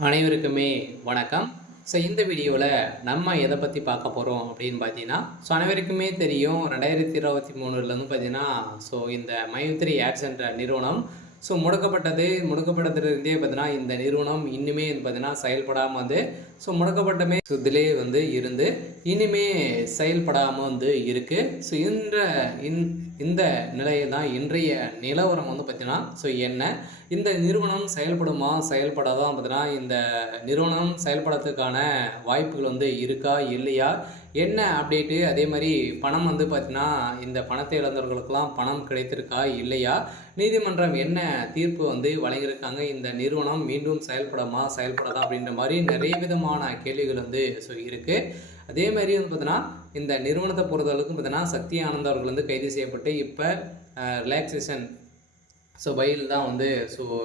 அனைவருக்குமே வணக்கம். இந்த வீடியோவில் நம்ம எதை பற்றி பார்க்க போகிறோம் அப்படின்னு பார்த்தீங்கன்னா, அனைவருக்குமே தெரியும் 2023லேருந்து பார்த்தீங்கன்னா, இந்த மைத்ரி ஆட்ஸ் என்ற நிறுவனம் முடக்கப்பட்டதுலேருந்தே பார்த்தீங்கன்னா, இந்த நிறுவனம் இன்னுமே பார்த்தீங்கன்னா செயல்படாமல் வந்து முடக்கப்பட்டமே இதிலே வந்து இருந்து இனிமே செயல்படாமல் வந்து இருக்குது. இந்த நிலையில் தான் இன்றைய நிலவரம் வந்து பார்த்தீங்கன்னா என்ன இந்த நிறுவனம் செயல்படுமா செயல்படாதான் பார்த்தீங்கன்னா இந்த நிறுவனம் செயல்படுறதுக்கான வாய்ப்புகள் வந்து இருக்கா இல்லையா, என்ன அப்டேட்டு, அதே மாதிரி பணம் வந்து பார்த்தீங்கன்னா இந்த பணத்தை இழந்தவர்களுக்கெல்லாம் பணம் கிடைத்திருக்கா இல்லையா, நீதிமன்றம் என்ன தீர்ப்பு வந்து வழங்கியிருக்காங்க, இந்த நிறுவனம் மீண்டும் செயல்படாதா அப்படின்ற மாதிரி நிறைய விதமான கேள்விகள் வந்து இருக்குது. அதே மாதிரி வந்து பார்த்தீங்கன்னா இந்த நிறுவனத்தை பொறுத்தளவுக்கு பார்த்தீங்கன்னா சக்தி ஆனந்த் அவர்கள் வந்து கைது செய்யப்பட்டு இப்போ ரிலாக்ஸேஷன் பயில் தான் வந்து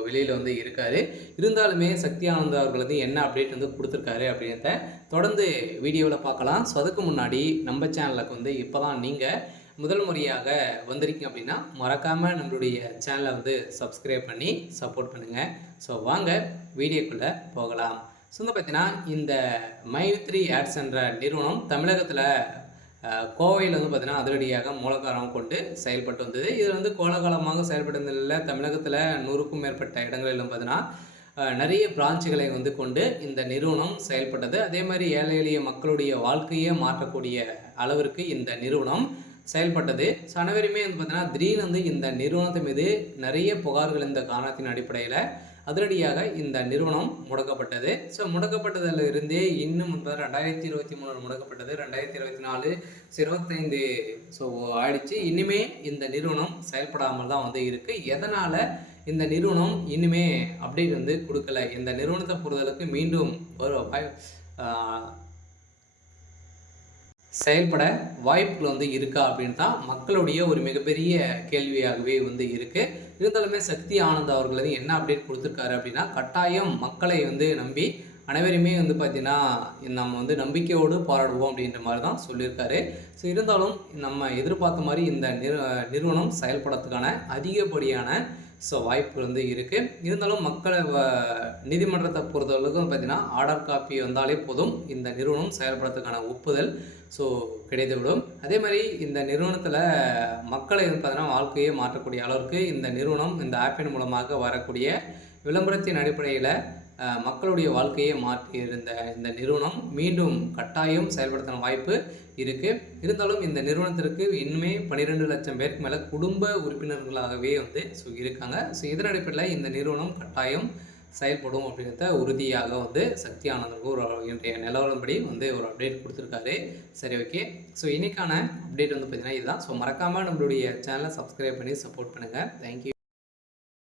வெளியில் வந்து இருக்கார். இருந்தாலுமே சக்தி ஆனந்த் அவர்கள் வந்து என்ன அப்டேட் வந்து கொடுத்துருக்காரு அப்படின்றத தொடர்ந்து வீடியோவில் பார்க்கலாம். அதுக்கு முன்னாடி நம்ம சேனலுக்கு வந்து இப்போ தான் நீங்கள் முதல் முறையாக வந்திருக்கீங்க அப்படின்னா மறக்காமல் நம்மளுடைய சேனலை வந்து சப்ஸ்கிரைப் பண்ணி சப்போர்ட் பண்ணுங்கள். வாங்க வீடியோக்குள்ளே போகலாம். பார்த்தீங்கன்னா இந்த மைத்ரி ஆட்ஸ் என்ற நிறுவனம் தமிழகத்தில் கோவையில் வந்து பார்த்தீங்கன்னா அதிரடியாக மூலகாரம் கொண்டு செயல்பட்டு வந்தது. இதில் வந்து கோலகாலமாக செயல்பட்டதில் தமிழகத்தில் 100க்கும் மேற்பட்ட இடங்களிலும் பார்த்தீங்கன்னா நிறைய பிரான்ச்சுகளை வந்து கொண்டு இந்த நிறுவனம் செயல்பட்டது. அதே மாதிரி ஏழை எளிய மக்களுடைய வாழ்க்கையை மாற்றக்கூடிய அளவிற்கு இந்த நிறுவனம் செயல்பட்டது. அனைவருமே வந்து பார்த்தீங்கன்னா திடீர்னு வந்து இந்த நிறுவனத்தின் மீது நிறைய புகார்கள் இந்த காரணத்தின் அடிப்படையில் அதிரடியாக இந்த நிறுவனம் முடக்கப்பட்டது. முடக்கப்பட்டதில் இருந்தே இன்னும் 2023 முடக்கப்பட்டது, 2024 25 ஆயிடுச்சு. இனிமே இந்த நிறுவனம் செயல்படாமல் தான் வந்து இருக்குது. எதனால் இந்த நிறுவனம் இனிமே அப்டேட் வந்து கொடுக்கல, இந்த நிறுவனத்தை பொறுத்தளவுக்கு மீண்டும் செயல்பட வாய்ப்புகள் வந்து இருக்கா அப்படின்னு தான் மக்களுடைய ஒரு மிகப்பெரிய கேள்வியாகவே வந்து இருக்குது. இருந்தாலுமே சக்தி ஆனந்த் அவர்கள் வந்து என்ன அப்டேட் கொடுத்துருக்காரு அப்படின்னா, கட்டாயம் மக்களை வந்து நம்பி அனைவருமே வந்து பார்த்திங்கன்னா நம்ம வந்து நம்பிக்கையோடு போராடுவோம் அப்படின்ற மாதிரி தான் சொல்லியிருக்காரு. இருந்தாலும் நம்ம எதிர்பார்த்த மாதிரி இந்த நிறுவனம் செயல்படுறதுக்கான அதிகப்படியான வாய்ப்பு வந்து இருக்குது. இருந்தாலும் மக்களை நீதிமன்றத்தை பொறுத்தளவுக்கு பார்த்திங்கன்னா ஆர்டர் காப்பி வந்தாலே போதும் இந்த நிறுவனம் செயல்படுறதுக்கான ஒப்புதல் கிடைத்துவிடும். அதே மாதிரி இந்த நிறுவனத்தில் மக்களை பார்த்தீங்கன்னா வாழ்க்கையை மாற்றக்கூடிய அளவிற்கு இந்த நிறுவனம் இந்த ஆப்பின் மூலமாக வரக்கூடிய விளம்பரத்தின் அடிப்படையில் மக்களுடைய வாழ்க்கையை மாற்றியிருந்த இந்த நிறுவனம் மீண்டும் கட்டாயம் செயல்படுத்தின வாய்ப்பு இருக்குது. இருந்தாலும் இந்த நிறுவனத்திற்கு இன்னுமே 12 லட்சம் பேருக்கு மேலே குடும்ப உறுப்பினர்களாகவே வந்து இருக்காங்க. இதன் அடிப்படையில் இந்த நிறுவனம் கட்டாயம் செயல்படும் அப்படின்றத உறுதியாக வந்து சக்தி ஆனந்துக்கு ஒரு இன்றைய நிலவரப்படி வந்து ஒரு அப்டேட் கொடுத்துருக்காரு. சரி, ஓகே. இன்றைக்கான அப்டேட் வந்து பார்த்திங்கன்னா இதுதான். மறக்காமல் நம்மளுடைய சேனலை சப்ஸ்கிரைப் பண்ணி சப்போர்ட் பண்ணுங்கள். தேங்க்யூ.